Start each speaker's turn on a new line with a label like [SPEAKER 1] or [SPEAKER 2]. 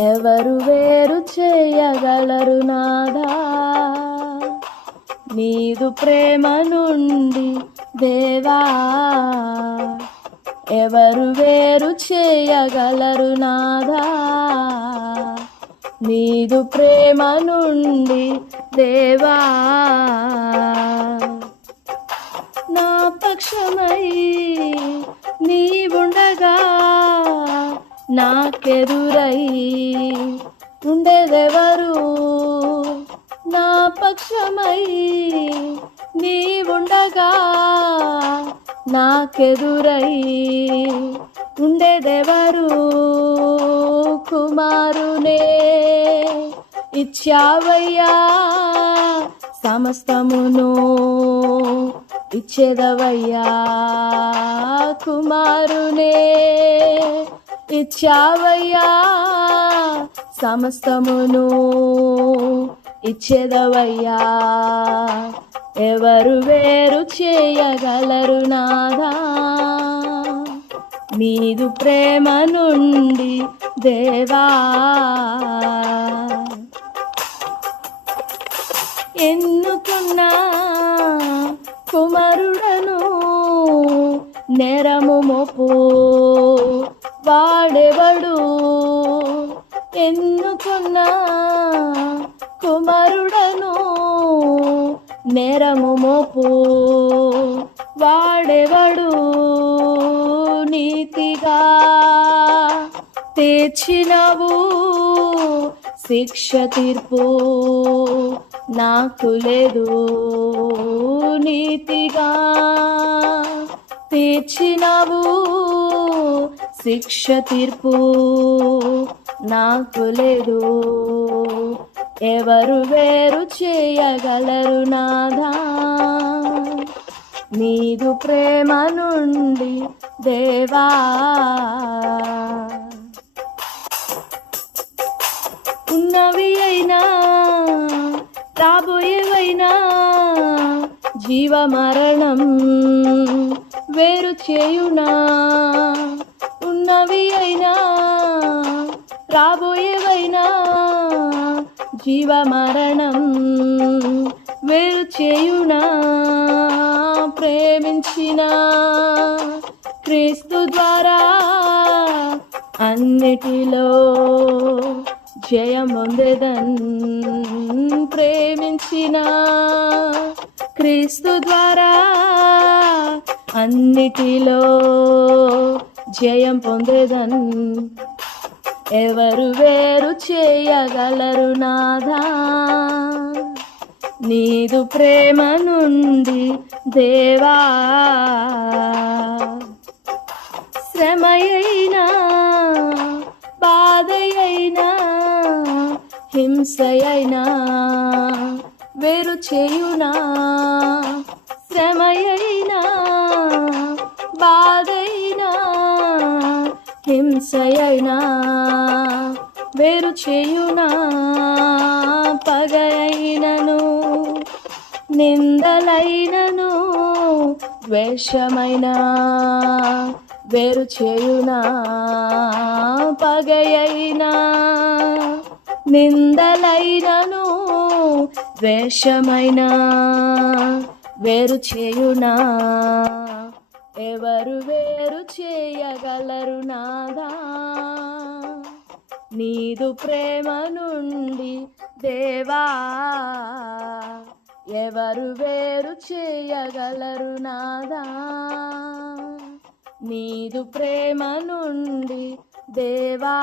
[SPEAKER 1] ఎవరు వేరు చేయగలరు నాదా? నీదు ప్రేమ నుండి దేవా? ఎవరు వేరు చేయగలరు నాదా? నీదు ప్రేమ నుండి దేవా నా పక్షమై నీవుండగా నాకెదురై ఉండేదెవరు? నా పక్షమై నీవుండగా నాకెదురై ఉండేదెవరు? కుమారునే ఇచ్చావయ్యా సమస్తమును ఇచ్చేదవయ్యా. కుమారునే ఇచ్చావయ్యా సమస్తమును ఇచ్చేదవయ్యా. ఎవరు వేరు చేయగలరు నాదా? నీదు ప్రేమ నుండి దేవా? ఎన్నుకున్నా? కుమరుడను నెరము మోపు వాడెవడు? ఎన్నుకున్నా? కుమరుడను నెరము మోపు వాడెవడు? నీతిగా తెచ్చినవు శిక్ష తీర్పు నాకు లేదు నీతిగా. తీర్చినవు శిక్ష తీర్పు. నాకు లేదు. ఎవరు వేరు చేయగలరు నాదా? నీదు ప్రేమ నుండి దేవా. ఉన్నవి అయినా జీవమరణం వేరు చేయునా? ఉన్నవి అయినా రాబోయేవైనా జీవమరణం వేరు చేయునా? ప్రేమించిన క్రీస్తు ద్వారా అన్నిటిలో జయం పొందేదన్ ప్రేమించిన క్రీస్తు ద్వారా అన్నిటిలో జయం పొందేదన్. ఎవరు వేరు చేయగలరు నాదా? నీదు ప్రేమ నుండి దేవా? శ్రమయైనా బాధయైనా హింసయైనా వేరు చేయునా? శ్రమయైనా? బాధైనా? హింసయైనా? వేరు చేయునా? పగైనను? నిందలైనను? ద్వేషమైనా? వేరు చేయునా? పగయైనా నిందలైనను? ద్వేషమైనా వేరు చేయునా ఎవరు వేరు చేయగలరు నాదా? నీదు ప్రేమ నుండి దేవా ఎవరు వేరు చేయగలరు నాదా? నీదు ప్రేమ నుండి దేవా